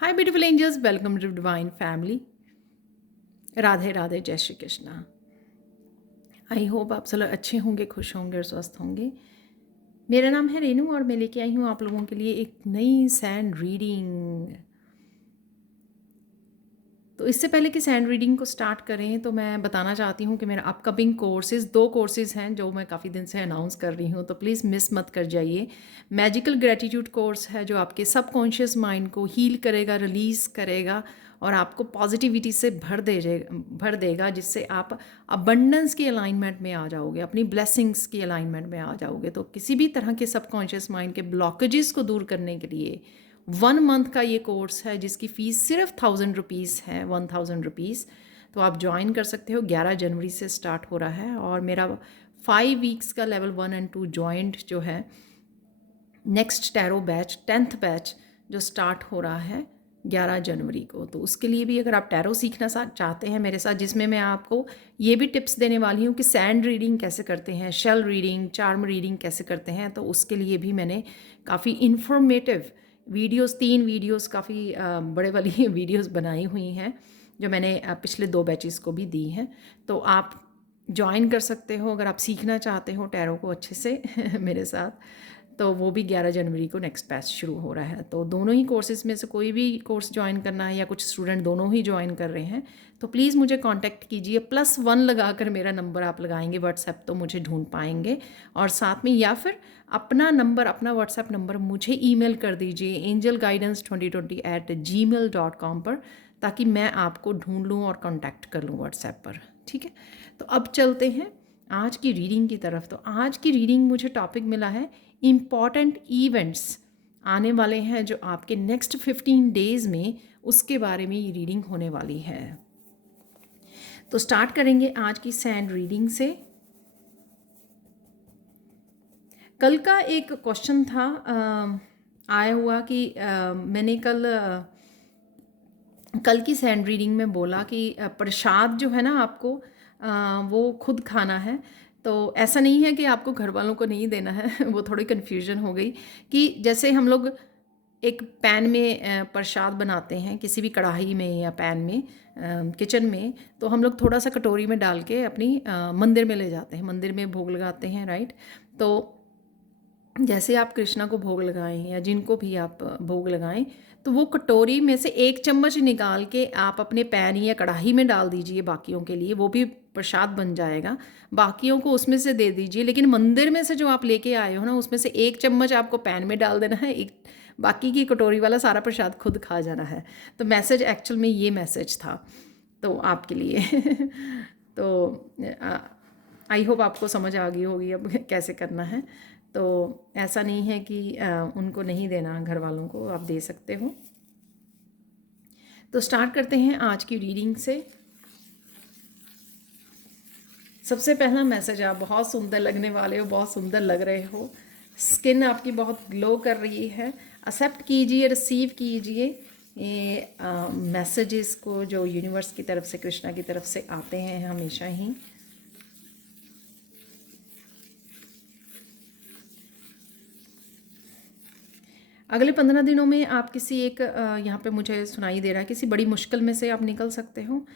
Hi beautiful angels, welcome to divine family. Radhe Radhe, जय Shri Krishna. I hope आप सब लोग अच्छे होंगे, खुश होंगे और स्वस्थ होंगे। मेरा नाम है रेनू और मैं लेके आई हूँ आप लोगों के लिए एक नई सैंड रीडिंग। तो इससे पहले कि सैंड रीडिंग को स्टार्ट करें तो मैं बताना चाहती हूँ कि मेरा अपकमिंग कोर्सेज़ 2 कोर्सेज़ हैं जो मैं काफ़ी दिन से अनाउंस कर रही हूँ, तो प्लीज़ मिस मत कर जाइए। मैजिकल ग्रेटिट्यूड कोर्स है जो आपके सबकॉन्शियस माइंड को हील करेगा, रिलीज़ करेगा और आपको पॉजिटिविटी से भर देगा, जिससे आप अबंडेंस की अलाइनमेंट में आ जाओगे, अपनी ब्लेसिंग्स की अलाइनमेंट में आ जाओगे। तो किसी भी तरह के सबकॉन्शियस माइंड के ब्लॉकेजेस को दूर करने के लिए 1 मंथ का ये कोर्स है जिसकी फ़ीस सिर्फ 1000 रुपीज़ है, 1000 रुपीज़। तो आप ज्वाइन कर सकते हो। 11 जनवरी से स्टार्ट हो रहा है और मेरा 5 वीक्स का लेवल 1 और 2 जॉइंट जो है next tarot batch 10th batch जो स्टार्ट हो रहा है 11 जनवरी को। तो उसके लिए भी अगर आप टैरो सीखना चाहते हैं मेरे साथ, जिसमें मैं आपको ये भी टिप्स देने वाली हूँ कि सैंड रीडिंग कैसे करते हैं, शेल रीडिंग, चार्म रीडिंग कैसे करते हैं, तो उसके लिए भी मैंने काफ़ी इन्फॉर्मेटिव वीडियोस, 3 वीडियोस काफ़ी बड़े वाली वीडियोस बनाई हुई हैं जो मैंने पिछले 2 बैचेस को भी दी हैं। तो आप ज्वाइन कर सकते हो अगर आप सीखना चाहते हो टैरो को अच्छे से मेरे साथ। तो वो भी 11 जनवरी को नेक्स्ट बैच शुरू हो रहा है। तो दोनों ही कोर्सेज में से कोई भी कोर्स ज्वाइन करना है या कुछ स्टूडेंट दोनों ही ज्वाइन कर रहे हैं तो प्लीज़ मुझे कांटेक्ट कीजिए। +1 लगाकर मेरा नंबर आप लगाएंगे व्हाट्सएप तो मुझे ढूंढ पाएंगे, और साथ में या फिर अपना नंबर, अपना व्हाट्सएप नंबर मुझे ईमेल कर दीजिए angelguidance2020@gmail.com पर, ताकि मैं आपको ढूंढ लूँ और कांटेक्ट कर लूँ व्हाट्सएप पर। ठीक है, तो अब चलते हैं आज की रीडिंग की तरफ। तो आज की रीडिंग मुझे टॉपिक मिला है इम्पॉर्टेंट इवेंट्स आने वाले हैं जो आपके नेक्स्ट 15 डेज़ में, उसके बारे में ये रीडिंग होने वाली है। तो स्टार्ट करेंगे आज की सैंड रीडिंग से। कल का एक क्वेश्चन था आया हुआ कि मैंने कल की सैंड रीडिंग में बोला कि प्रसाद जो है ना आपको वो खुद खाना है। तो ऐसा नहीं है कि आपको घर वालों को नहीं देना है वो थोड़ी कन्फ्यूजन हो गई कि जैसे हम लोग एक पैन में प्रसाद बनाते हैं, किसी भी कढ़ाई में या पैन में, किचन में, तो हम लोग थोड़ा सा कटोरी में डाल के अपनी मंदिर में ले जाते हैं, मंदिर में भोग लगाते हैं, राइट। तो जैसे आप कृष्णा को भोग लगाएं या जिनको भी आप भोग लगाएं, तो वो कटोरी में से 1 चम्मच निकाल के आप अपने पैन या कढ़ाई में डाल दीजिए बाकियों के लिए, वो भी प्रसाद बन जाएगा। बाकियों को उसमें से दे दीजिए, लेकिन मंदिर में से जो आप लेके आए हो ना, उसमें से 1 चम्मच आपको पैन में डाल देना है, एक बाकी की कटोरी वाला सारा प्रसाद खुद खा जाना है। तो मैसेज एक्चुअल में ये मैसेज था तो आपके लिए तो आई होप आपको समझ आ गई होगी अब कैसे करना है। तो ऐसा नहीं है कि उनको नहीं देना, घर वालों को आप दे सकते हो। तो स्टार्ट करते हैं आज की रीडिंग से। सबसे पहला मैसेज, आप बहुत सुंदर लगने वाले हो, बहुत सुंदर लग रहे हो, स्किन आपकी बहुत ग्लो कर रही है। एक्सेप्ट कीजिए, रिसीव कीजिए ये मैसेजेस को जो यूनिवर्स की तरफ से, कृष्णा की तरफ से आते हैं हमेशा ही। अगले 15 दिनों में आप किसी एक यहाँ पे मुझे सुनाई दे रहा है किसी बड़ी मुश्किल में से आप निकल सकते हो।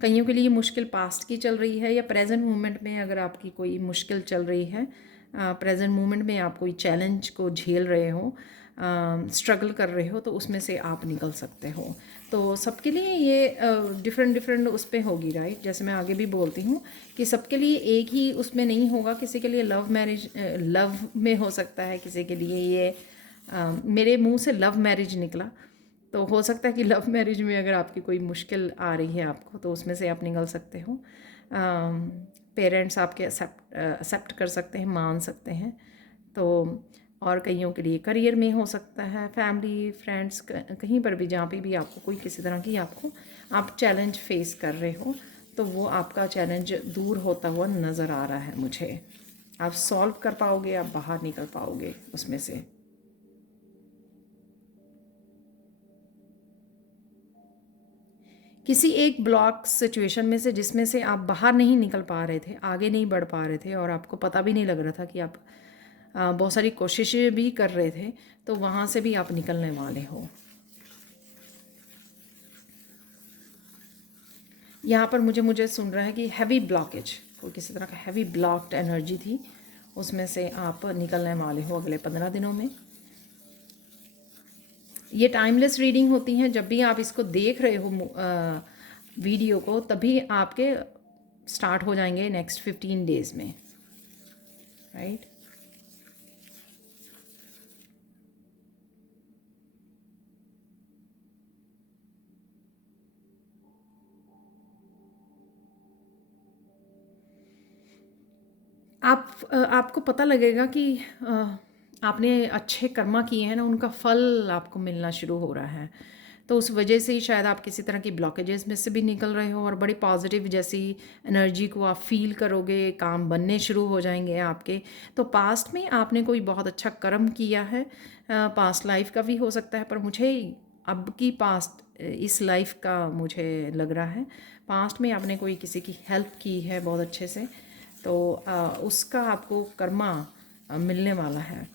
कईयों के लिए मुश्किल पास्ट की चल रही है या प्रेजेंट मोमेंट में अगर आपकी कोई मुश्किल चल रही है, प्रेजेंट मोमेंट में आप कोई चैलेंज को झेल रहे हो, स्ट्रगल कर रहे हो, तो उसमें से आप निकल सकते हो। तो सबके लिए ये डिफरेंट डिफरेंट उस पर होगी, राइट। जैसे मैं आगे भी बोलती हूँ कि सबके लिए एक ही उसमें नहीं होगा। किसी के लिए लव मैरिज, लव में हो सकता है, किसी के लिए ये मेरे मुंह से लव मैरिज निकला, तो हो सकता है कि लव मैरिज में अगर आपकी कोई मुश्किल आ रही है आपको, तो उसमें से आप निकल सकते हो। पेरेंट्स आपके एक्सेप्ट कर सकते हैं, मान सकते हैं। तो और कईयों के लिए करियर में हो सकता है, फैमिली, फ्रेंड्स, कहीं पर भी जहाँ पे भी आपको कोई किसी तरह की आप चैलेंज फेस कर रहे हो, तो वो आपका चैलेंज दूर होता हुआ नज़र आ रहा है मुझे। आप सॉल्व कर पाओगे, आप बाहर निकल पाओगे उसमें से। किसी एक ब्लॉक सिचुएशन में से जिसमें से आप बाहर नहीं निकल पा रहे थे, आगे नहीं बढ़ पा रहे थे, और आपको पता भी नहीं लग रहा था कि आप बहुत सारी कोशिशें भी कर रहे थे, तो वहाँ से भी आप निकलने वाले हो। यहाँ पर मुझे मुझे सुन रहा है कि हैवी ब्लॉकेज, कोई किसी तरह का हैवी ब्लॉक्ड एनर्जी थी, उसमें से आप निकलने वाले हो अगले 15 दिनों में। ये टाइमलेस रीडिंग होती हैं, जब भी आप इसको देख रहे हो वीडियो को, तभी आपके स्टार्ट हो जाएंगे नेक्स्ट 15 डेज़ में, राइट। आपको पता लगेगा कि आपने अच्छे कर्मा किए हैं ना, उनका फल आपको मिलना शुरू हो रहा है। तो उस वजह से ही शायद आप किसी तरह की ब्लॉकेजेस में से भी निकल रहे हो और बड़ी पॉजिटिव जैसी एनर्जी को आप फील करोगे, काम बनने शुरू हो जाएंगे आपके। तो पास्ट में आपने कोई बहुत अच्छा कर्म किया है, पास्ट लाइफ का भी हो सकता है, पर मुझे अब की पास्ट इस लाइफ का मुझे लग रहा है पास्ट में आपने कोई किसी की हेल्प की है बहुत अच्छे से, तो उसका आपको कर्मा मिलने वाला है।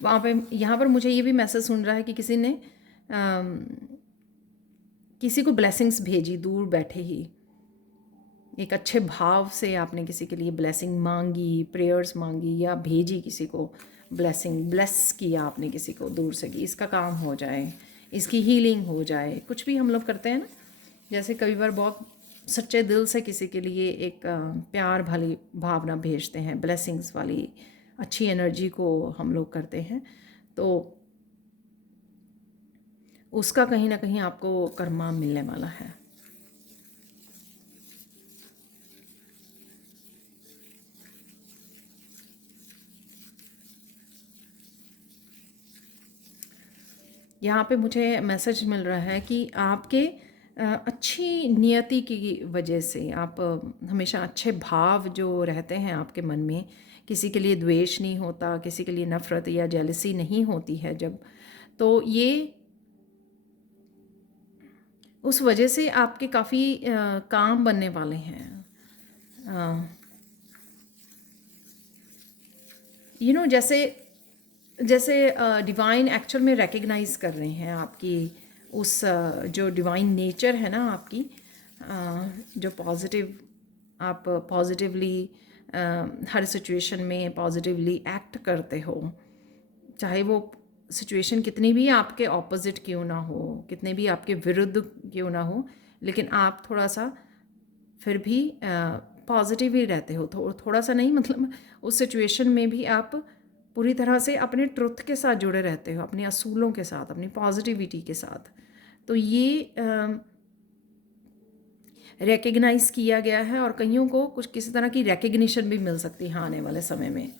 वहाँ पे यहाँ पर मुझे ये भी मैसेज सुन रहा है कि किसी ने किसी को ब्लेसिंग्स भेजी दूर बैठे ही, एक अच्छे भाव से आपने किसी के लिए ब्लेसिंग मांगी, प्रेयर्स मांगी या भेजी किसी को ब्लेसिंग, ब्लेस किया आपने किसी को दूर से कि इसका काम हो जाए, इसकी हीलिंग हो जाए। कुछ भी हम लोग करते हैं ना, जैसे कई बार बहुत सच्चे दिल से किसी के लिए एक प्यार भली भावना भेजते हैं, ब्लेसिंग्स वाली अच्छी एनर्जी को हम लोग करते हैं, तो उसका कहीं ना कहीं आपको कर्मा मिलने वाला है। यहाँ पे मुझे मैसेज मिल रहा है कि आपके अच्छी नियति की वजह से आप हमेशा अच्छे भाव जो रहते हैं आपके मन में, किसी के लिए द्वेष नहीं होता, किसी के लिए नफ़रत या जेलसी नहीं होती है जब, तो ये उस वजह से आपके काफ़ी काम बनने वाले हैं। जैसे जैसे डिवाइन एक्चुअल में रिकग्नाइज कर रहे हैं आपकी उस जो डिवाइन नेचर है ना आपकी, जो पॉजिटिव, आप पॉजिटिवली हर सिचुएशन में पॉजिटिवली एक्ट करते हो, चाहे वो सिचुएशन कितनी भी आपके ऑपोजिट क्यों ना हो, कितने भी आपके विरुद्ध क्यों ना हो, लेकिन आप थोड़ा सा फिर भी पॉजिटिव ही रहते हो, थोड़ा सा नहीं, मतलब उस सिचुएशन में भी आप पूरी तरह से अपने ट्रुथ के साथ जुड़े रहते हो, अपने असूलों के साथ, अपनी पॉजिटिविटी के साथ। तो ये रिकग्नाइज किया गया है और कईयों को कुछ किसी तरह की रिकग्निशन भी मिल सकती है आने वाले समय में,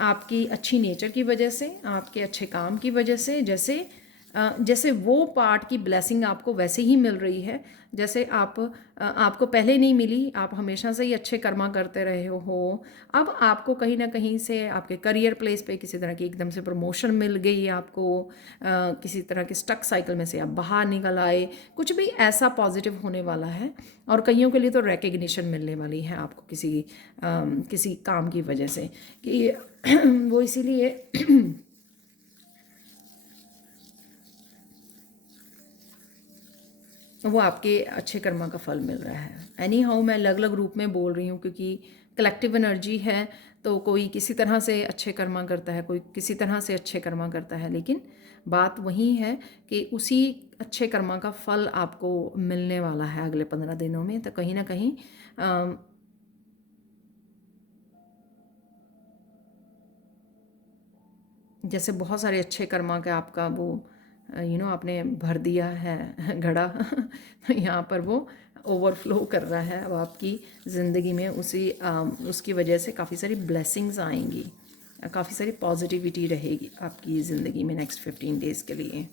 आपकी अच्छी नेचर की वजह से, आपके अच्छे काम की वजह से। जैसे जैसे वो पार्ट की ब्लेसिंग आपको वैसे ही मिल रही है जैसे आपको पहले नहीं मिली, आप हमेशा से ही अच्छे कर्मा करते रहे हो। अब आपको कहीं ना कहीं से आपके करियर प्लेस पे किसी तरह की एकदम से प्रमोशन मिल गई आपको, किसी तरह के स्टक साइकिल में से आप बाहर निकल आए, कुछ भी ऐसा पॉजिटिव होने वाला है। और कईयों के लिए तो रिकग्निशन मिलने वाली है आपको किसी काम की वजह से, कि वो इसीलिए वो आपके अच्छे कर्मा का फल मिल रहा है। एनी हाउ मैं अलग अलग रूप में बोल रही हूँ क्योंकि कलेक्टिव एनर्जी है, तो कोई किसी तरह से अच्छे कर्मा करता है, कोई किसी तरह से अच्छे कर्मा करता है, लेकिन बात वही है कि उसी अच्छे कर्मा का फल आपको मिलने वाला है अगले 15 दिनों में। तो कहीं ना कहीं जैसे बहुत सारे अच्छे कर्मा का आपका वो आपने भर दिया है घड़ा तो यहाँ पर वो ओवरफ्लो कर रहा है अब आपकी ज़िंदगी में, उसकी वजह से काफ़ी सारी ब्लेसिंग्स आएंगी, काफ़ी सारी पॉजिटिविटी रहेगी आपकी ज़िंदगी में नेक्स्ट 15 डेज़ के लिए।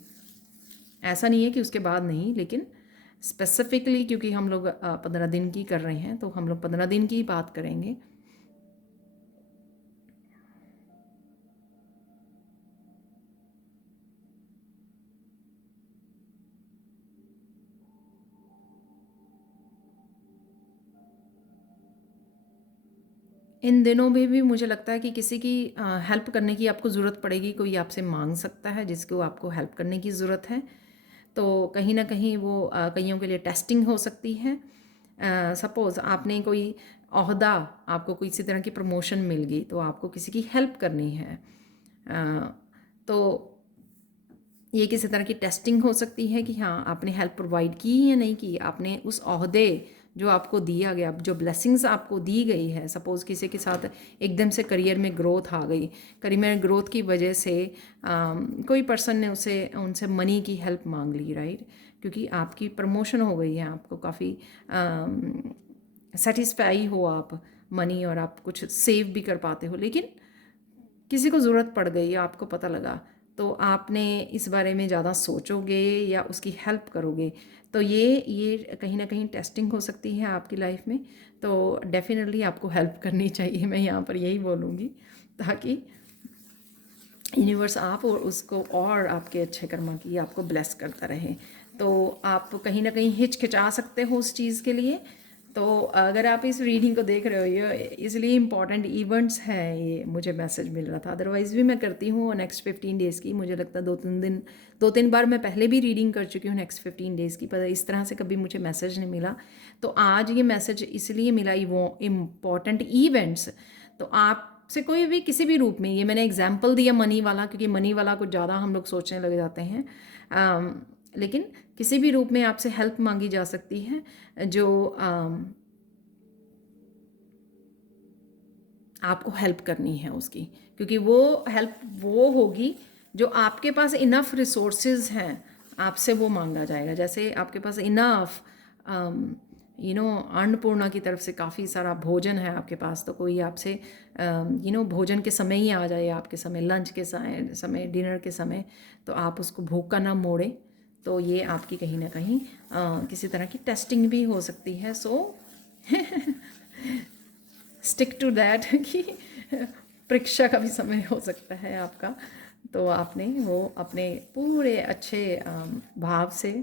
ऐसा नहीं है कि उसके बाद नहीं, लेकिन स्पेसिफिकली क्योंकि हम लोग 15 दिन की कर रहे हैं तो हम लोग 15 दिन की बात करेंगे। इन दिनों में भी मुझे लगता है कि किसी की हेल्प करने की आपको ज़रूरत पड़ेगी, कोई आपसे मांग सकता है जिसको आपको हेल्प करने की ज़रूरत है। तो कहीं ना कहीं वो कईयों के लिए टेस्टिंग हो सकती है। सपोज़ आपने कोई ओहदा, आपको किसी तरह की प्रमोशन मिल गई तो आपको किसी की हेल्प करनी है। तो ये किसी तरह की टेस्टिंग हो सकती है कि हाँ आपने हेल्प प्रोवाइड की या नहीं की, आपने उस ओहदे जो आपको दिया गया, जो ब्लेसिंग्स आपको दी गई है। सपोज़ किसी के साथ एकदम से करियर में ग्रोथ आ गई, करियर में ग्रोथ की वजह से कोई पर्सन ने उनसे मनी की हेल्प मांग ली, राइट, क्योंकि आपकी प्रमोशन हो गई है, आपको काफ़ी सेटिस्फाई हो आप मनी, और आप कुछ सेव भी कर पाते हो। लेकिन किसी को ज़रूरत पड़ गई, आपको पता लगा, तो आपने इस बारे में ज़्यादा सोचोगे या उसकी हेल्प करोगे। तो ये कहीं ना कहीं टेस्टिंग हो सकती है आपकी लाइफ में। तो डेफिनेटली आपको हेल्प करनी चाहिए, मैं यहाँ पर यही बोलूँगी, ताकि यूनिवर्स आप और उसको और आपके अच्छे कर्मा की आपको ब्लेस करता रहे। तो आप कहीं ना कहीं हिचकिचा सकते हो उस चीज़ के लिए। तो अगर आप इस रीडिंग को देख रहे हो, ये इसलिए इम्पॉर्टेंट इवेंट्स हैं, ये मुझे मैसेज मिल रहा था। अदरवाइज़ भी मैं करती हूँ नेक्स्ट 15 डेज़ की। मुझे लगता है 2-3 बार मैं पहले भी रीडिंग कर चुकी हूँ नेक्स्ट 15 डेज़ की, पर इस तरह से कभी मुझे मैसेज नहीं मिला। तो आज ये मैसेज इसलिए मिला, वो इम्पॉर्टेंट इवेंट्स। तो आप से कोई भी किसी भी रूप में, ये मैंने एग्जाम्पल दिया मनी वाला, क्योंकि मनी वाला कुछ ज़्यादा हम लोग सोचने लग जाते हैं। लेकिन किसी भी रूप में आपसे हेल्प मांगी जा सकती है, जो आपको हेल्प करनी है उसकी, क्योंकि वो हेल्प वो होगी जो आपके पास इनफ रिसोर्सेज हैं, आपसे वो मांगा जाएगा। जैसे आपके पास इनफ अन्नपूर्णा की तरफ से काफ़ी सारा भोजन है आपके पास, तो कोई आपसे भोजन के समय ही आ जाए, आपके समय लंच के समय डिनर के समय, तो आप उसको भूखा ना मोड़े। तो ये आपकी कहीं ना कहीं किसी तरह की टेस्टिंग भी हो सकती है। सो स्टिक टू दैट कि परीक्षा का भी समय हो सकता है आपका। तो आपने वो अपने पूरे अच्छे भाव से,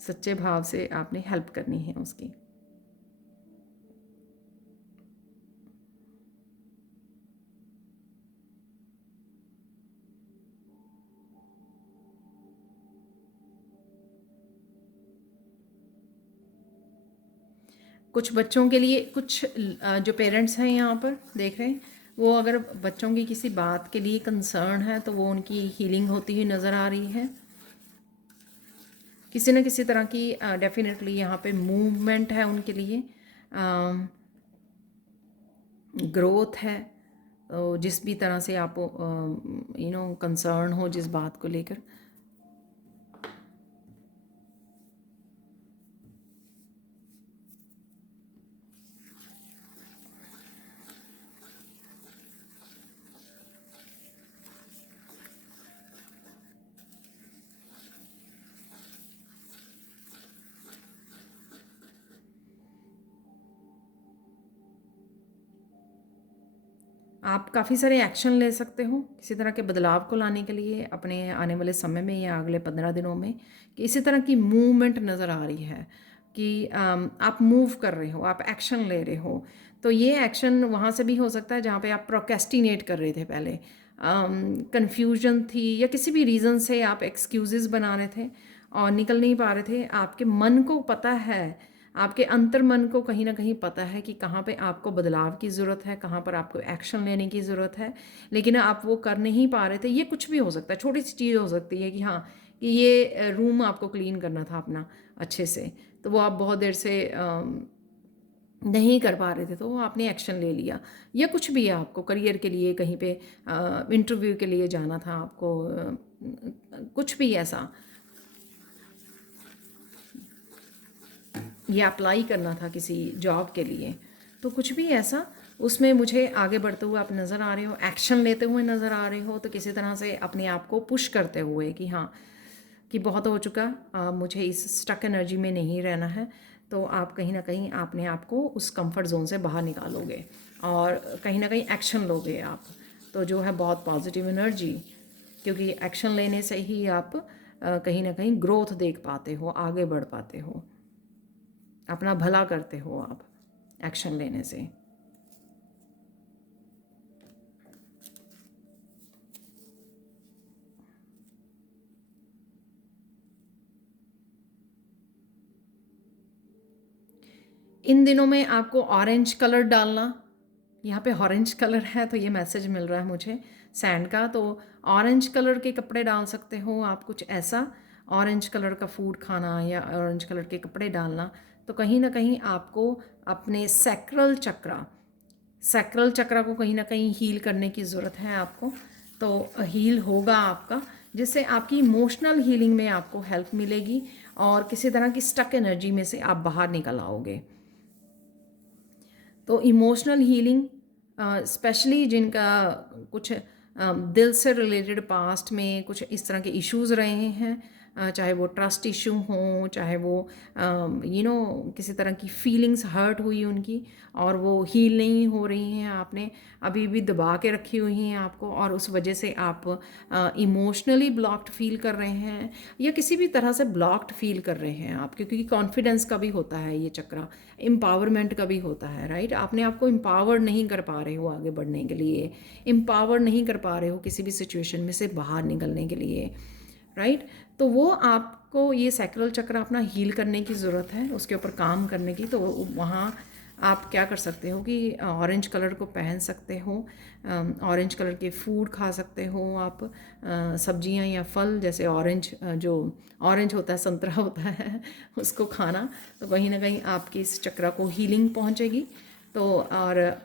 सच्चे भाव से आपने हेल्प करनी है उसकी। कुछ बच्चों के लिए, कुछ जो पेरेंट्स हैं यहाँ पर देख रहे हैं, वो अगर बच्चों की किसी बात के लिए कंसर्न है तो वो उनकी हीलिंग होती हुई नज़र आ रही है। किसी न किसी तरह की डेफिनेटली यहाँ पे मूवमेंट है उनके लिए, ग्रोथ है। जिस भी तरह से आप कंसर्न हो जिस बात को लेकर, आप काफ़ी सारे एक्शन ले सकते हो किसी तरह के बदलाव को लाने के लिए अपने आने वाले समय में या अगले 15 दिनों में। कि इसी तरह की मूवमेंट नज़र आ रही है कि आप मूव कर रहे हो, आप एक्शन ले रहे हो। तो ये एक्शन वहाँ से भी हो सकता है जहाँ पे आप प्रोक्रेस्टिनेट कर रहे थे पहले, कन्फ्यूजन थी, या किसी भी रीज़न से आप एक्सक्यूज़ेस बना रहे थे और निकल नहीं पा रहे थे। आपके मन को पता है, आपके अंतर मन को कहीं ना कहीं पता है कि कहाँ पे आपको बदलाव की ज़रूरत है, कहाँ पर आपको एक्शन लेने की ज़रूरत है, लेकिन आप वो कर नहीं पा रहे थे। ये कुछ भी हो सकता है, छोटी सी चीज़ हो सकती है कि हाँ, कि ये रूम आपको क्लीन करना था अपना अच्छे से, तो वो आप बहुत देर से नहीं कर पा रहे थे, तो आपने एक्शन ले लिया। या कुछ भी है, आपको करियर के लिए कहीं पे इंटरव्यू के लिए जाना था आपको, कुछ भी ऐसा, या अप्लाई करना था किसी जॉब के लिए, तो कुछ भी ऐसा, उसमें मुझे आगे बढ़ते हुए आप नज़र आ रहे हो, एक्शन लेते हुए नज़र आ रहे हो। तो किसी तरह से अपने आप को पुश करते हुए कि हाँ, कि बहुत हो चुका, मुझे इस स्टक एनर्जी में नहीं रहना है। तो आप कहीं ना कहीं अपने आप को उस कंफर्ट जोन से बाहर निकालोगे और कहीं ना कहीं एक्शन लोगे आप। तो जो है बहुत पॉजिटिव एनर्जी, क्योंकि एक्शन लेने से ही आप कहीं ना कहीं ग्रोथ देख पाते हो, आगे बढ़ पाते हो, अपना भला करते हो आप एक्शन लेने से। इन दिनों में आपको ऑरेंज कलर डालना, यहाँ पे ऑरेंज कलर है तो ये मैसेज मिल रहा है मुझे सैंड का, तो ऑरेंज कलर के कपड़े डाल सकते हो आप, कुछ ऐसा ऑरेंज कलर का फूड खाना या ऑरेंज कलर के कपड़े डालना। तो कहीं ना कहीं आपको अपने सैक्रल चक्रा को कहीं ना कहीं हील करने की ज़रूरत है आपको। तो हील होगा आपका, जिससे आपकी इमोशनल हीलिंग में आपको हेल्प मिलेगी और किसी तरह की स्टक एनर्जी में से आप बाहर निकल आओगे। तो इमोशनल हीलिंग स्पेशली जिनका कुछ दिल से रिलेटेड पास्ट में कुछ इस तरह के इश्यूज़ रहे हैं, चाहे वो ट्रस्ट इशू हो, चाहे वो किसी तरह की फीलिंग्स हर्ट हुई उनकी और वो हील नहीं हो रही हैं, आपने अभी भी दबा के रखी हुई हैं आपको, और उस वजह से आप इमोशनली ब्लॉक्ड फील कर रहे हैं या किसी भी तरह से ब्लॉक्ड फील कर रहे हैं आप, क्योंकि कॉन्फिडेंस का भी होता है ये चक्रा, एम्पावरमेंट का भी होता है, राइट। आपने आपको एम्पावर नहीं कर पा रहे हो आगे बढ़ने के लिए, एम्पावर नहीं कर पा रहे हो किसी भी सिचुएशन में से बाहर निकलने के लिए, राइट। तो वो आपको ये सैक्रल चक्र अपना हील करने की ज़रूरत है, उसके ऊपर काम करने की। तो वहाँ आप क्या कर सकते हो कि ऑरेंज कलर को पहन सकते हो, ऑरेंज कलर के फूड खा सकते हो आप, सब्जियां या फल, जैसे ऑरेंज जो ऑरेंज होता है, संतरा होता है उसको खाना, तो कहीं ना कहीं आपकी इस चक्र को हीलिंग पहुंचेगी। तो और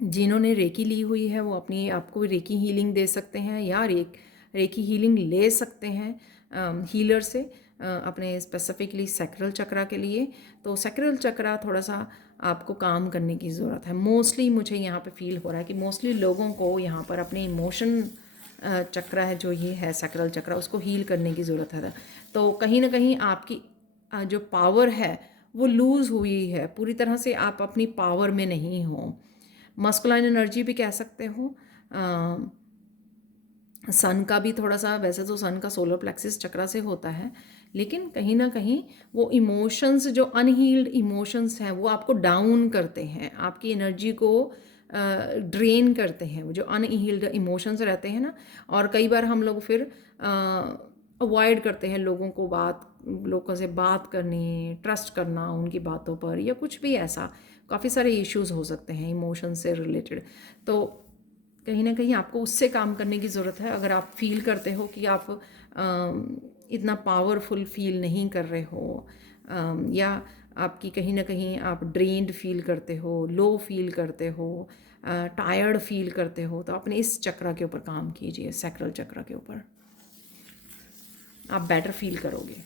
जिन्होंने रेकी ली हुई है वो अपनी आपको रेकी हीलिंग दे सकते हैं या रेकी हीलिंग ले सकते हैं हीलर से अपने स्पेसिफिकली सैक्रल चक्रा के लिए। तो सैक्रल चक्रा थोड़ा सा आपको काम करने की ज़रूरत है। मोस्टली मुझे यहाँ पे फील हो रहा है कि मोस्टली लोगों को यहाँ पर अपने इमोशन चक्र है जो ये है सैक्रल चक्र, उसको हील करने की ज़रूरत है। तो कहीं ना कहीं आपकी जो पावर है वो लूज़ हुई है, पूरी तरह से आप अपनी पावर में नहीं हो। मस्कुलाइन एनर्जी भी कह सकते हो। सन का भी थोड़ा सा, वैसे तो सन का सोलर प्लेक्सिस चक्रा से होता है, लेकिन कहीं ना कहीं वो इमोशंस जो अनहील्ड इमोशंस हैं वो आपको डाउन करते हैं, आपकी एनर्जी को ड्रेन करते हैं, वो जो अनहील्ड इमोशंस रहते हैं ना। और कई बार हम लोग फिर अवॉइड करते हैं लोगों से बात करनी, ट्रस्ट करना उनकी बातों पर, या कुछ भी ऐसा, काफ़ी सारे इश्यूज हो सकते हैं इमोशन से रिलेटेड। तो कहीं ना कहीं आपको उससे काम करने की ज़रूरत है। अगर आप फील करते हो कि आप इतना पावरफुल फील नहीं कर रहे हो, या आपकी कहीं ना कहीं आप ड्रेन्ड फील करते हो, लो फील करते हो, टायर्ड फील करते हो, तो अपने इस चक्र के ऊपर काम कीजिए, सैक्रल चक्र के ऊपर, आप बेटर फील करोगे।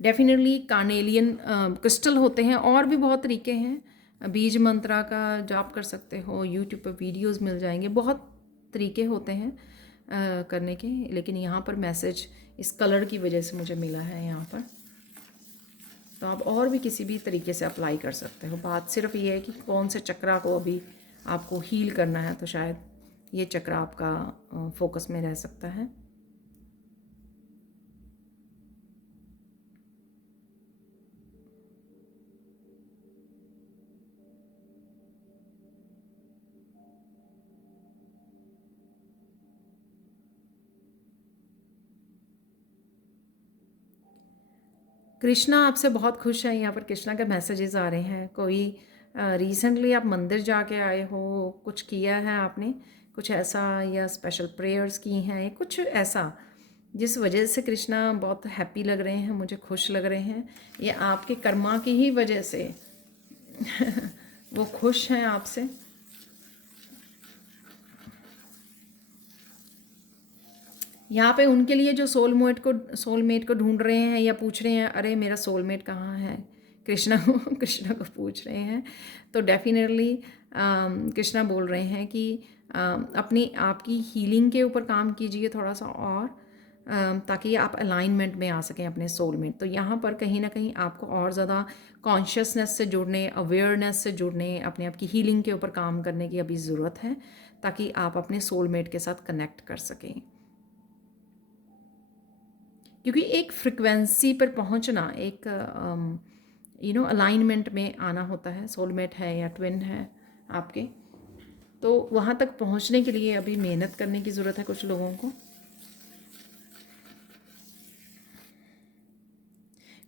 डेफिनेटली कार्नेलियन क्रिस्टल होते हैं, और भी बहुत तरीके हैं। बीज मंत्रा का जाप कर सकते हो, यूट्यूब पर वीडियोस मिल जाएंगे, बहुत तरीके होते हैं करने के, लेकिन यहाँ पर मैसेज इस कलर की वजह से मुझे मिला है यहाँ पर। तो आप और भी किसी भी तरीके से अप्लाई कर सकते हो, बात सिर्फ ये है कि कौन से चक्रा को अभी आपको हील करना है, तो शायद ये चक्र आपका फोकस में रह सकता है। कृष्णा आपसे बहुत खुश हैं, यहाँ पर कृष्णा के मैसेजेस आ रहे हैं। कोई रिसेंटली आप मंदिर जाके आए हो, कुछ किया है आपने, कुछ ऐसा, या स्पेशल प्रेयर्स की हैं, कुछ ऐसा जिस वजह से कृष्णा बहुत हैप्पी लग रहे हैं, मुझे खुश लग रहे हैं। ये आपके कर्मा की ही वजह से वो खुश हैं आपसे। यहाँ पे उनके लिए जो सोलमेट को ढूंढ रहे हैं या पूछ रहे हैं, अरे मेरा सोलमेट कहाँ है, कृष्णा को पूछ रहे हैं। तो डेफिनेटली कृष्णा बोल रहे हैं कि अपनी आपकी हीलिंग के ऊपर काम कीजिए थोड़ा सा, और ताकि आप अलाइनमेंट में आ सकें अपने सोलमेट। तो यहाँ पर कहीं ना कहीं आपको और ज़्यादा कॉन्शियसनेस से जुड़ने, अवेयरनेस से जुड़ने, अपने आप की हीलिंग के ऊपर काम करने की अभी ज़रूरत है, ताकि आप अपने सोलमेट के साथ कनेक्ट कर सकें। क्योंकि एक फ्रिक्वेंसी पर पहुंचना, एक अलाइनमेंट में आना होता है, सोलमेट है या ट्विन है आपके, तो वहाँ तक पहुँचने के लिए अभी मेहनत करने की ज़रूरत है कुछ लोगों को।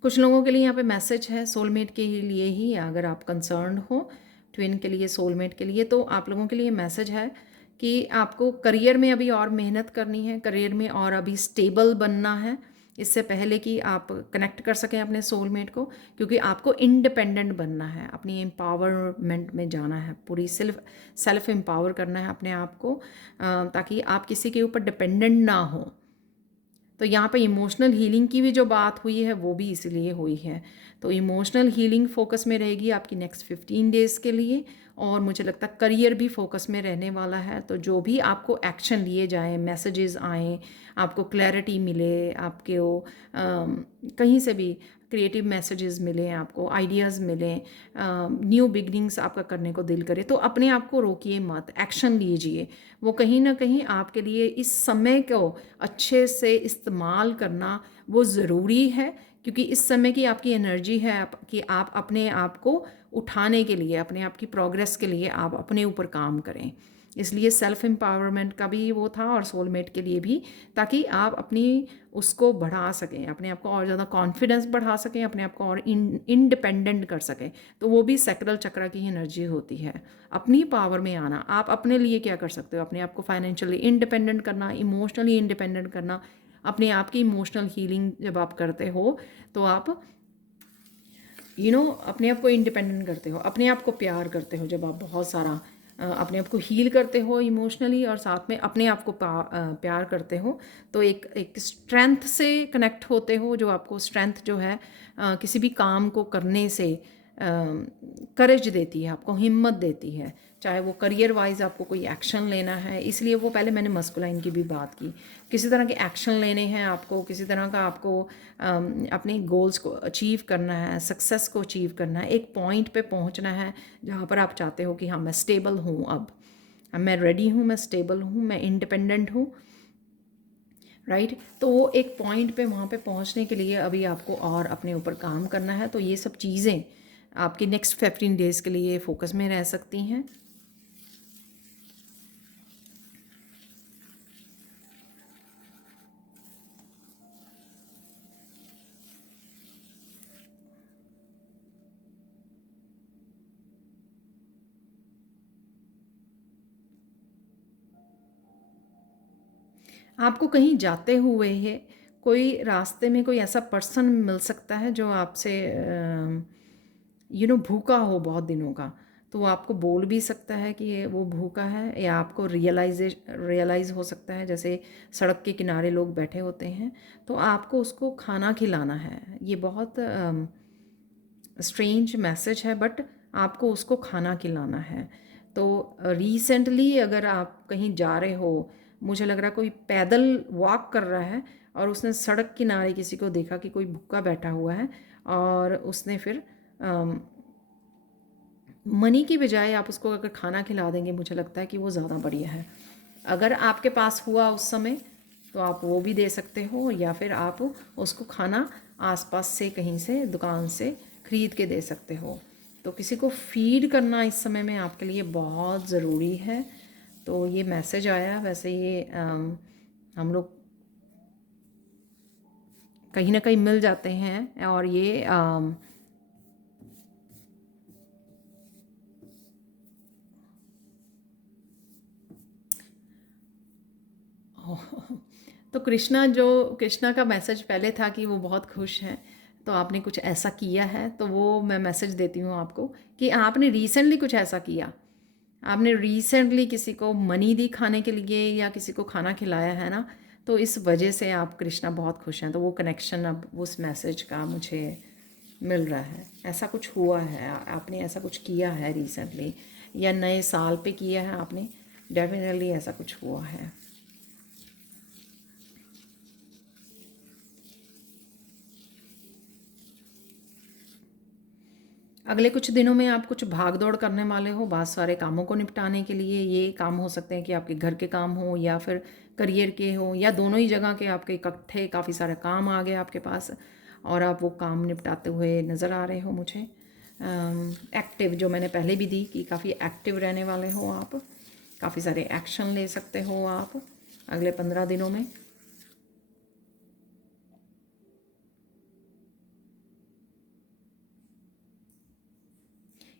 कुछ लोगों के लिए यहाँ पे मैसेज है सोलमेट के लिए ही, अगर आप कंसर्न हो ट्विन के लिए, सोलमेट के लिए, तो आप लोगों के लिए मैसेज है कि आपको करियर में अभी और मेहनत करनी है, करियर में और अभी स्टेबल बनना है इससे पहले कि आप कनेक्ट कर सकें अपने सोलमेट को, क्योंकि आपको इंडिपेंडेंट बनना है, अपनी एम्पावरमेंट में जाना है, पूरी सेल्फ एम्पावर करना है अपने आप को, ताकि आप किसी के ऊपर डिपेंडेंट ना हो। तो यहाँ पे इमोशनल हीलिंग की भी जो बात हुई है वो भी इसलिए हुई है। तो इमोशनल हीलिंग फोकस में रहेगी आपकी नेक्स्ट 15 डेज़ के लिए, और मुझे लगता है करियर भी फोकस में रहने वाला है। तो जो भी आपको एक्शन लिए जाएँ, मैसेजेस आएँ, आपको क्लैरिटी मिले, आपके वो कहीं से भी क्रिएटिव मैसेजेस मिलें, आपको आइडियाज़ मिलें, न्यू बिगनिंग्स आपका करने को दिल करे, तो अपने आप को रोकिए मत, एक्शन लीजिए। वो कहीं ना कहीं आपके लिए इस समय को अच्छे से इस्तेमाल करना वो ज़रूरी है, क्योंकि इस समय की आपकी एनर्जी है कि आप अपने आप को उठाने के लिए, अपने आप की प्रोग्रेस के लिए आप अपने ऊपर काम करें। इसलिए सेल्फ एम्पावरमेंट का भी वो था और सोलमेट के लिए भी, ताकि आप अपनी उसको बढ़ा सकें, अपने आप को और ज़्यादा कॉन्फिडेंस बढ़ा सकें, अपने आप को और इंडिपेंडेंट कर सकें। तो वो भी सैक्रल चक्र की एनर्जी होती है, अपनी पावर में आना। आप अपने लिए क्या कर सकते हो? अपने आप को फाइनेंशियली इंडिपेंडेंट करना, इमोशनली इंडिपेंडेंट करना। अपने आप की इमोशनल हीलिंग जब आप करते हो तो आप अपने आप को इंडिपेंडेंट करते हो, अपने आप को प्यार करते हो। जब आप बहुत सारा अपने आप को हील करते हो इमोशनली और साथ में अपने आप को प्यार करते हो, तो एक स्ट्रेंथ से कनेक्ट होते हो, जो आपको स्ट्रेंथ जो है किसी भी काम को करने से करेज देती है, आपको हिम्मत देती है। चाहे वो करियर वाइज आपको कोई एक्शन लेना है, इसलिए वो पहले मैंने मस्कुलाइन की भी बात की, किसी तरह के एक्शन लेने हैं आपको, किसी तरह का आपको अपने गोल्स को अचीव करना है, सक्सेस को अचीव करना है, एक पॉइंट पे पहुंचना है जहाँ पर आप चाहते हो कि हाँ मैं स्टेबल हूँ, अब मैं रेडी हूँ, मैं स्टेबल हूँ, मैं इंडिपेंडेंट हूँ, राइट। तो वो एक पॉइंट पे वहाँ पे पहुँचने के लिए अभी आपको और अपने ऊपर काम करना है। तो ये सब चीज़ें आपकी नेक्स्ट 15 डेज़ के लिए फोकस में रह सकती हैं। आपको कहीं जाते हुए है कोई रास्ते में कोई ऐसा पर्सन मिल सकता है जो आपसे भूखा हो बहुत दिनों का, तो वो आपको बोल भी सकता है कि ये वो भूखा है, या आपको रियलाइज़ हो सकता है। जैसे सड़क के किनारे लोग बैठे होते हैं तो आपको उसको खाना खिलाना है। ये बहुत स्ट्रेंज मैसेज है, बट आपको उसको खाना खिलाना है। तो रिसेंटली अगर आप कहीं जा रहे हो, मुझे लग रहा कोई पैदल वॉक कर रहा है और उसने सड़क किनारे किसी को देखा कि कोई भूखा बैठा हुआ है, और उसने फिर मनी की बजाय आप उसको अगर खाना खिला देंगे, मुझे लगता है कि वो ज़्यादा बढ़िया है। अगर आपके पास हुआ उस समय तो आप वो भी दे सकते हो, या फिर आप उसको खाना आसपास से कहीं से दुकान से ख़रीद के दे सकते हो। तो किसी को फीड करना इस समय में आपके लिए बहुत ज़रूरी है। तो ये मैसेज आया। वैसे ये हम लोग कहीं ना कहीं मिल जाते हैं, और ये तो कृष्णा का मैसेज पहले था कि वो बहुत खुश हैं, तो आपने कुछ ऐसा किया है, तो वो मैं मैसेज देती हूँ आपको कि आपने रिसेंटली कुछ ऐसा किया, आपने रिसेंटली किसी को मनी दी खाने के लिए या किसी को खाना खिलाया है ना, तो इस वजह से आप कृष्णा बहुत खुश हैं। तो वो कनेक्शन अब उस मैसेज का मुझे मिल रहा है, ऐसा कुछ हुआ है, आपने ऐसा कुछ किया है रिसेंटली, या नए साल पे किया है आपने, डेफिनेटली ऐसा कुछ हुआ है। अगले कुछ दिनों में आप कुछ भाग दौड़ करने वाले हो बहुत सारे कामों को निपटाने के लिए। ये काम हो सकते हैं कि आपके घर के काम हो या फिर करियर के हो, या दोनों ही जगह के आपके इकट्ठे काफ़ी सारे काम आ गए आपके पास, और आप वो काम निपटाते हुए नज़र आ रहे हो मुझे। एक्टिव, जो मैंने पहले भी दी कि काफ़ी एक्टिव रहने वाले हो आप, काफ़ी सारे एक्शन ले सकते हो आप अगले 15 दिनों में।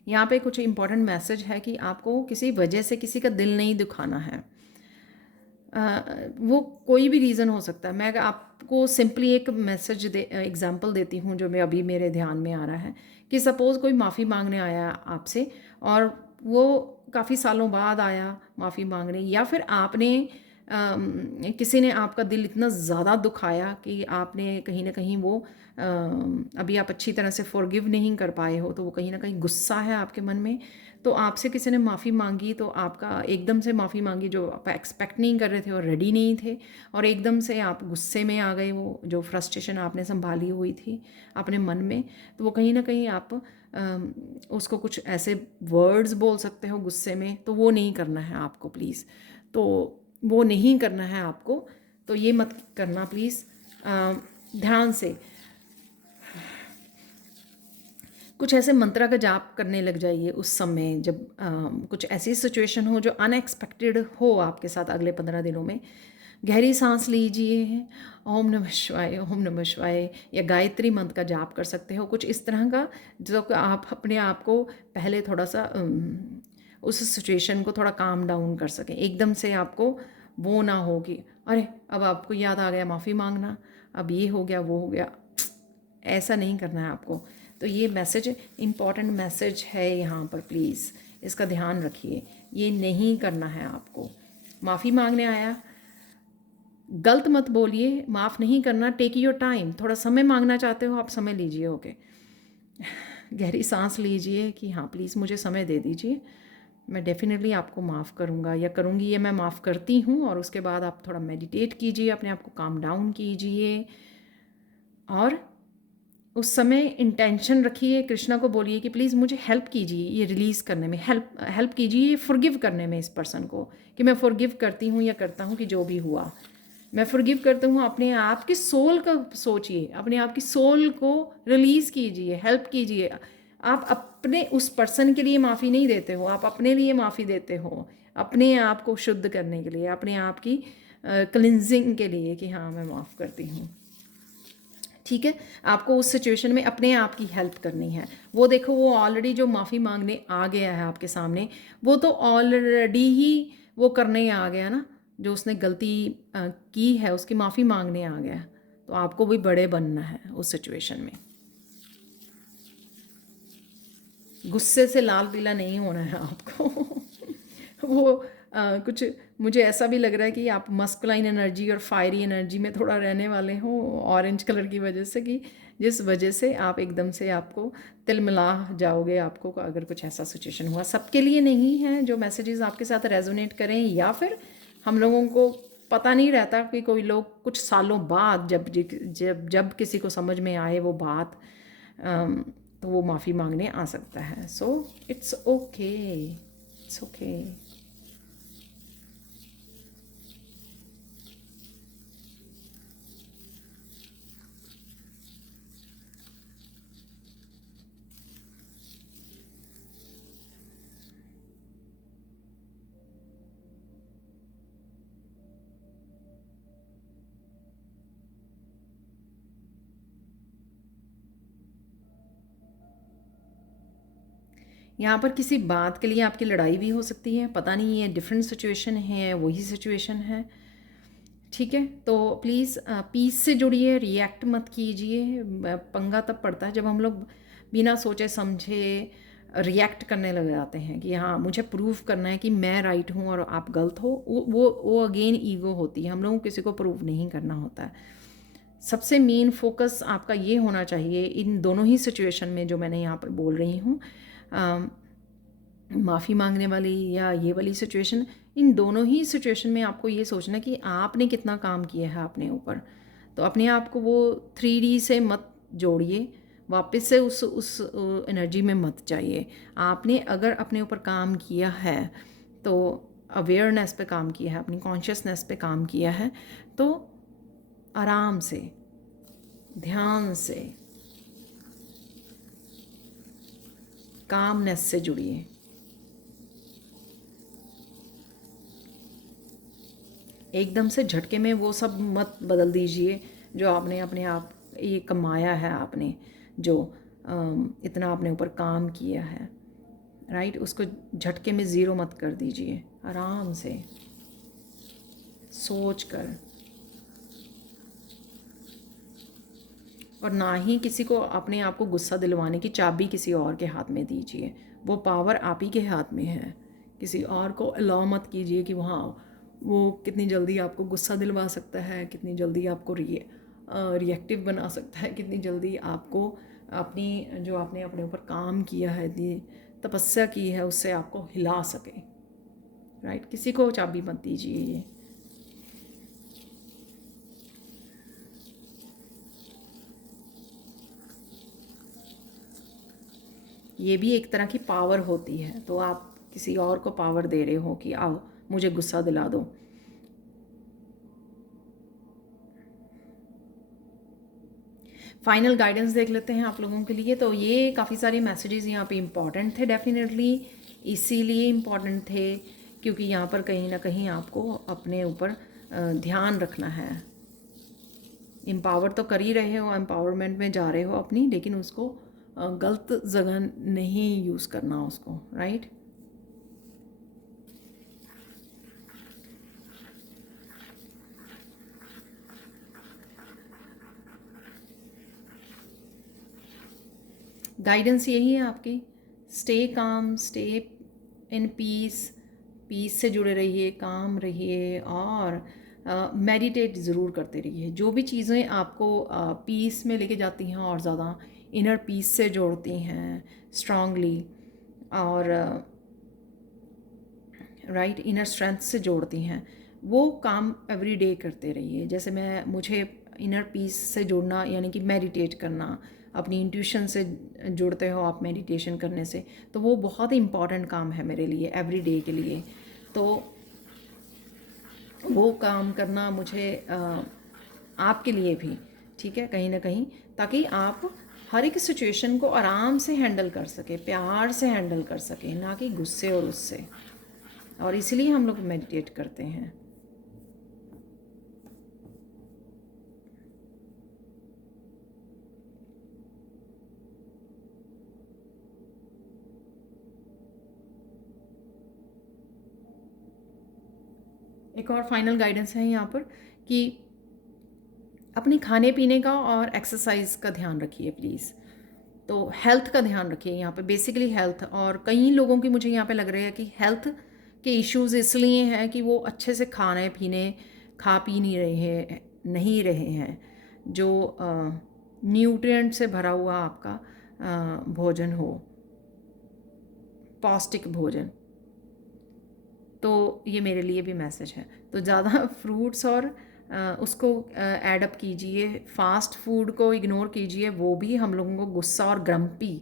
यहाँ पे कुछ इंपॉर्टेंट मैसेज है कि आपको किसी वजह से किसी का दिल नहीं दुखाना है। वो कोई भी रीज़न हो सकता है। मैं आपको सिंपली एक मैसेज एग्जांपल देती हूँ जो मैं अभी मेरे ध्यान में आ रहा है कि सपोज़ कोई माफ़ी मांगने आया आपसे और वो काफ़ी सालों बाद आया माफ़ी मांगने, या फिर आपने किसी ने आपका दिल इतना ज़्यादा दुखाया कि आपने कहीं ना कहीं वो अभी आप अच्छी तरह से फॉरगिव नहीं कर पाए हो, तो वो कहीं ना कहीं गुस्सा है आपके मन में। तो आपसे किसी ने माफ़ी मांगी तो आपका एकदम से माफ़ी मांगी जो आप एक्सपेक्ट नहीं कर रहे थे और रेडी नहीं थे, और एकदम से आप गुस्से में आ गए, वो जो फ्रस्ट्रेशन आपने संभाली हुई थी अपने मन में, तो वो कहीं ना कहीं आप उसको कुछ ऐसे वर्ड्स बोल सकते हो गुस्से में, तो वो नहीं करना है आपको प्लीज़। तो वो नहीं करना है आपको, तो ये मत करना प्लीज़। ध्यान से कुछ ऐसे मंत्रा का जाप करने लग जाइए उस समय जब कुछ ऐसी सिचुएशन हो जो अनएक्सपेक्टेड हो आपके साथ अगले 15 दिनों में। गहरी सांस लीजिए, ओम नमः शिवाय, ओम नमः शिवाय, या गायत्री मंत्र का जाप कर सकते हो, कुछ इस तरह का जो कि आप अपने आप को पहले थोड़ा सा उस सिचुएशन को थोड़ा काम डाउन कर सकें। एकदम से आपको वो ना हो कि अरे अब आपको याद आ गया माफ़ी मांगना, अब ये हो गया वो हो गया, ऐसा नहीं करना है आपको। तो ये मैसेज इम्पॉर्टेंट मैसेज है यहाँ पर, प्लीज़ इसका ध्यान रखिए। ये नहीं करना है आपको। माफ़ी मांगने आया, गलत मत बोलिए, माफ़ नहीं करना, टेक योर टाइम, थोड़ा समय मांगना चाहते हो आप समय लीजिए। ओके, गहरी सांस लीजिए कि हाँ प्लीज़ मुझे समय दे दीजिए, मैं डेफिनेटली आपको माफ़ करूँगा या करूँगी, या मैं माफ़ करती हूँ। और उसके बाद आप थोड़ा मेडिटेट कीजिए, अपने आप को काम डाउन कीजिए, और उस समय इंटेंशन रखिए, कृष्णा को बोलिए कि प्लीज़ मुझे हेल्प कीजिए ये रिलीज़ करने में, हेल्प कीजिए फॉरगिव करने में इस पर्सन को, कि मैं फॉरगिव करती हूँ या करता हूँ कि जो भी हुआ मैं फॉरगिव करता हूँ। अपने आप की सोल का सोचिए, अपने आप की सोल को रिलीज़ कीजिए, हेल्प कीजिए। आप अपने उस पर्सन के लिए माफ़ी नहीं देते हो, आप अपने लिए माफ़ी देते हो, अपने आप को शुद्ध करने के लिए, अपने आप की क्लिनजिंग के लिए कि हाँ मैं माफ़ करती हूँ। ठीक है, आपको उस सिचुएशन में अपने आप की हेल्प करनी है। वो देखो वो ऑलरेडी जो माफ़ी मांगने आ गया है आपके सामने, वो तो ऑलरेडी ही वो करने आ गया ना, जो उसने गलती की है उसकी माफ़ी मांगने आ गया। तो आपको भी बड़े बनना है उस सिचुएशन में, गुस्से से लाल पीला नहीं होना है आपको। वो कुछ मुझे ऐसा भी लग रहा है कि आप मस्कुलाइन एनर्जी और फायरी एनर्जी में थोड़ा रहने वाले हो ऑरेंज कलर की वजह से, कि जिस वजह से आप एकदम से आपको तिलमिला जाओगे आपको अगर कुछ ऐसा सिचुएशन हुआ। सबके लिए नहीं है जो मैसेजेस आपके साथ रेजोनेट करें, या फिर हम लोगों को पता नहीं रहता कि कोई लोग कुछ सालों बाद जब जब जब किसी को समझ में आए वो बात, तो वो माफ़ी मांगने आ सकता है। So it's okay, it's okay. यहाँ पर किसी बात के लिए आपकी लड़ाई भी हो सकती है, पता नहीं, ये डिफरेंट सिचुएशन है, वही सिचुएशन है। ठीक है, तो प्लीज़ पीस से जुड़िए, रिएक्ट मत कीजिए। पंगा तब पड़ता है जब हम लोग बिना सोचे समझे रिएक्ट करने लग जाते हैं कि हाँ मुझे प्रूव करना है कि मैं राइट हूँ और आप गलत हो। वो अगेन ईगो होती है, हम लोगों को किसी को प्रूव नहीं करना होता है। सबसे मेन फोकस आपका ये होना चाहिए इन दोनों ही सिचुएशन में जो मैंने यहाँ पर बोल रही हूँ, माफ़ी मांगने वाली या ये वाली सिचुएशन, इन दोनों ही सिचुएशन में आपको ये सोचना कि आपने कितना काम किया है अपने ऊपर। तो अपने आप को वो 3D से मत जोड़िए, वापस से उस एनर्जी में मत जाइए। आपने अगर अपने ऊपर काम किया है तो अवेयरनेस पे काम किया है, अपनी कॉन्शियसनेस पे काम किया है, तो आराम से, ध्यान से, कामनेस से जुड़िए। एकदम से झटके में वो सब मत बदल दीजिए जो आपने अपने आप ये कमाया है, आपने जो इतना अपने ऊपर काम किया है। राइट। उसको झटके में ज़ीरो मत कर दीजिए, आराम से सोच कर, और ना ही किसी को अपने आप को गुस्सा दिलवाने की चाबी किसी और के हाथ में दीजिए। वो पावर आप ही के हाथ में है। किसी और को अलाउ मत कीजिए कि वहाँ वो कितनी जल्दी आपको गुस्सा दिलवा सकता है, कितनी जल्दी आपको रिएक्टिव बना सकता है, कितनी जल्दी आपको अपनी जो आपने अपने ऊपर काम किया है, इतनी तपस्या की है, उससे आपको हिला सके। राइट, किसी को चाबी मत दीजिए। ये भी एक तरह की पावर होती है, तो आप किसी और को पावर दे रहे हो कि आओ मुझे गुस्सा दिला दो। फाइनल गाइडेंस देख लेते हैं आप लोगों के लिए। तो ये काफ़ी सारे मैसेजेस यहाँ पे इम्पॉर्टेंट थे, डेफिनेटली इसीलिए इम्पॉर्टेंट थे क्योंकि यहाँ पर कहीं ना कहीं आपको अपने ऊपर ध्यान रखना है। एम्पावर तो कर ही रहे हो, एम्पावरमेंट में जा रहे हो अपनी, लेकिन उसको गलत जगह नहीं यूज़ करना उसको, राइट। गाइडेंस यही है आपकी, stay calm, stay in peace, piece से जुड़े रहिए, काम रहिए, और मेडिटेट ज़रूर करते रहिए। जो भी चीज़ें आपको पीस में लेके जाती हैं और ज़्यादा इनर पीस से जोड़ती हैं स्ट्रांगली, और राइट इनर स्ट्रेंथ से जोड़ती हैं, वो काम एवरी डे करते रहिए। जैसे मुझे इनर पीस से जुड़ना यानी कि मेडिटेट करना, अपनी इंट्यूशन से जुड़ते हो आप मेडिटेशन करने से, तो वो बहुत इम्पॉर्टेंट काम है मेरे लिए एवरी डे के लिए। तो वो काम करना मुझे आपके लिए भी ठीक है कहीं ना कहीं, ताकि आप हर एक सिचुएशन को आराम से हैंडल कर सके, प्यार से हैंडल कर सके, ना कि गुस्से और उससे। और इसलिए हम लोग मेडिटेट करते हैं। एक और फाइनल गाइडेंस है यहाँ पर कि अपने खाने पीने का और एक्सरसाइज का ध्यान रखिए प्लीज़। तो हेल्थ का ध्यान रखिए यहाँ पे, बेसिकली हेल्थ। और कई लोगों की मुझे यहाँ पे लग रहा है कि हेल्थ के इश्यूज इसलिए हैं कि वो अच्छे से खाने पीने खा पी नहीं रहे हैं। जो न्यूट्रिएंट से भरा हुआ आपका भोजन हो, पौष्टिक भोजन, तो ये मेरे लिए भी मैसेज है। तो ज़्यादा फ्रूट्स और उसको ऐड अप कीजिए, फास्ट फूड को इग्नोर कीजिए, वो भी हम लोगों को गुस्सा और ग्रम्पी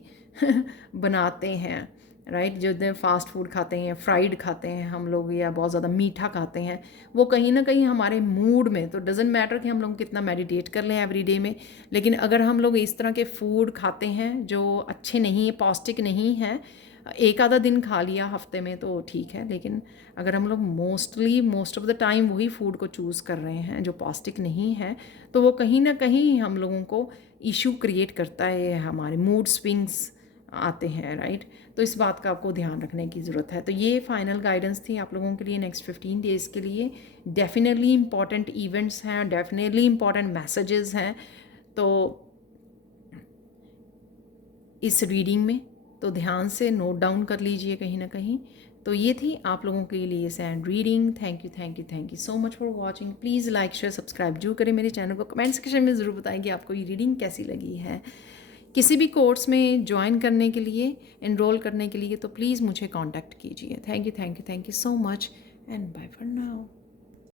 बनाते हैं, राइट। जो दिन फास्ट फूड खाते हैं, फ्राइड खाते हैं हम लोग, या बहुत ज़्यादा मीठा खाते हैं, वो कहीं ना कहीं हमारे मूड में, तो डजेंट मैटर कि हम लोग कितना मेडिटेट कर लें एवरी डे में, लेकिन अगर हम लोग इस तरह के फूड खाते हैं जो अच्छे नहीं, पौष्टिक नहीं हैं, एक आधा दिन खा लिया हफ्ते में तो ठीक है, लेकिन अगर हम लोग मोस्ट ऑफ द टाइम वही फूड को चूज़ कर रहे हैं जो पौष्टिक नहीं है, तो वो कहीं ना कहीं हम लोगों को इशू क्रिएट करता है, हमारे मूड स्विंग्स आते हैं, राइट। तो इस बात का आपको ध्यान रखने की ज़रूरत है। तो ये फाइनल गाइडेंस थी आप लोगों के लिए नेक्स्ट 15 डेज़ के लिए। डेफिनेटली इम्पॉर्टेंट इवेंट्स हैं, डेफिनेटली इम्पॉर्टेंट मैसेजेस हैं तो इस रीडिंग में, तो ध्यान से नोट डाउन कर लीजिए कहीं ना कहीं। तो ये थी आप लोगों के लिए sand reading. Thank you so much for watching. Please like share subscribe जरूर करें मेरे चैनल को। कमेंट सेक्शन में ज़रूर बताएं कि आपको ये रीडिंग कैसी लगी है। किसी भी कोर्स में ज्वाइन करने के लिए, एनरोल करने के लिए, तो प्लीज़ मुझे कॉन्टैक्ट कीजिए। Thank you so much and bye for now.